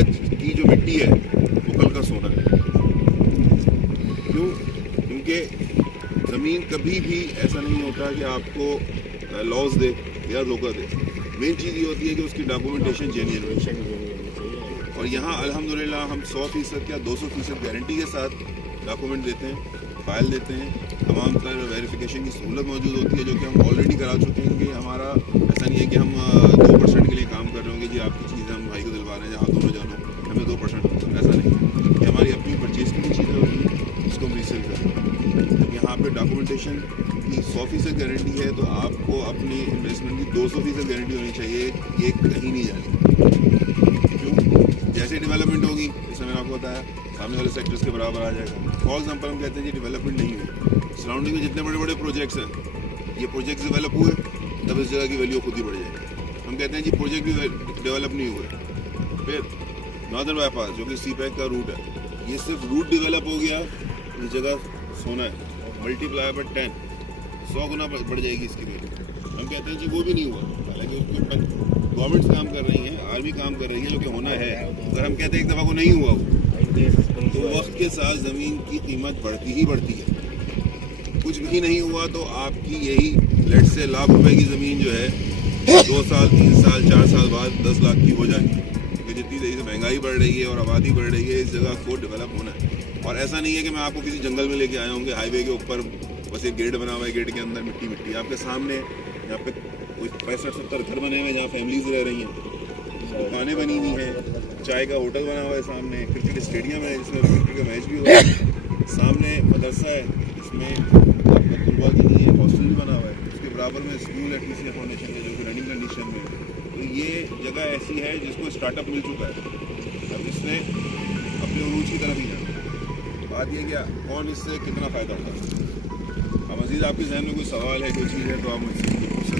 आज की जो मिट्टी है वो कल का सोना है। क्यों? क्योंकि ज़मीन कभी भी ऐसा नहीं होता कि आपको लॉस दे या धोखा दे। मेन चीज़ ये होती है कि उसकी डॉक्यूमेंटेशन जेन्युइन हो। और यहाँ अल्हम्दुलिल्लाह हम 100% या 200% गारंटी के साथ डॉक्यूमेंट देते हैं, फाइल देते हैं। तमाम तरह वेरिफिकेशन की सहूलत मौजूद होती है जो कि हम ऑलरेडी करा चुके हैं। कि हमारा ऐसा नहीं है कि हम 2% के लिए काम कर रहे होंगे जी आपकी चीज़ें हम भाई को दिलवा रहे हैं जहाँ दोनों जानो हमें 2%, ऐसा नहीं है। ये हमारी अपनी परचेज की भी चीज़ें होती हैं जिसको हम रीसेल कर रहे हैं। यहाँ पे डॉक्यूमेंटेशन की 100% गारंटी है तो आपको अपनी इन्वेस्टमेंट की 200% गारंटी होनी चाहिए। ये कहीं नहीं जाएगी। क्यों? जैसे डेवलपमेंट होगी जैसे मैंने आपको बताया सामने वाले सेक्टर्स के बराबर आ जाएगा। फॉर एग्जाम्पल हम कहते हैं जी डेवलपमेंट नहीं हुई, सराउंडिंग में जितने बड़े बड़े प्रोजेक्ट्स हैं ये प्रोजेक्ट्स डेवलप हुए तब इस जगह की वैल्यू खुद ही बढ़ जाएगी। हम कहते हैं जी प्रोजेक्ट भी डेवलप नहीं हुए। फिर नॉर्दर्न बाईपास जो कि CPEC का रूट है ये सिर्फ रूट डेवलप हो गया, इस जगह सोना है, मल्टीप्लाई बाय 10 100 गुना बढ़ जाएगी इसकी वैल्यू। हम कहते हैं जी वो भी नहीं हुआ, हालांकि उसके ऊपर गवर्नमेंट्स काम कर रही हैं, आर्मी काम कर रही है, जो कि होना है। अगर हम कहते हैं एक दफ़ा को नहीं हुआ तो वक्त के साथ ज़मीन की कीमत बढ़ती ही बढ़ती है। कुछ भी नहीं हुआ तो आपकी यही लेट से लाख रुपए की ज़मीन जो है 2 साल 3 साल 4 साल बाद 10 लाख की हो जाएगी। क्योंकि जितनी तेज़ी से महंगाई बढ़ रही है और आबादी बढ़ रही है इस जगह को डेवलप होना है। और ऐसा नहीं है कि मैं आपको किसी जंगल में लेके आया हूँ हाईवे के ऊपर बस एक गेट बना हुआ है, गेट के अंदर मिट्टी मिट्टी आपके सामने। यहाँ पे कुछ 65-70 घर बने हुए हैं जहाँ फैमिलीज रह रही हैं, दुकानें बनी हुई हैं, चाय का होटल बना हुआ है सामने, क्रिकेट स्टेडियम है जिसमें क्रिकेट का मैच भी होता है, सामने मदरसा है जिसमें तलबा के लिए हॉस्टल भी बना हुआ है, उसके बराबर में स्कूल है TCA फाउंडेशन है जो कि रनिंग कंडीशन में। तो ये जगह ऐसी है जिसको स्टार्टअप मिल चुका है, अब इसने अपने उरूज की तरफ ही जाना। बात ये क्या कौन इससे कितना फ़ायदा होगा। अब मज़ीद आपके जहन में कोई सवाल है कोई चीज़ है तो आप मुझसे पूछ सकते हैं।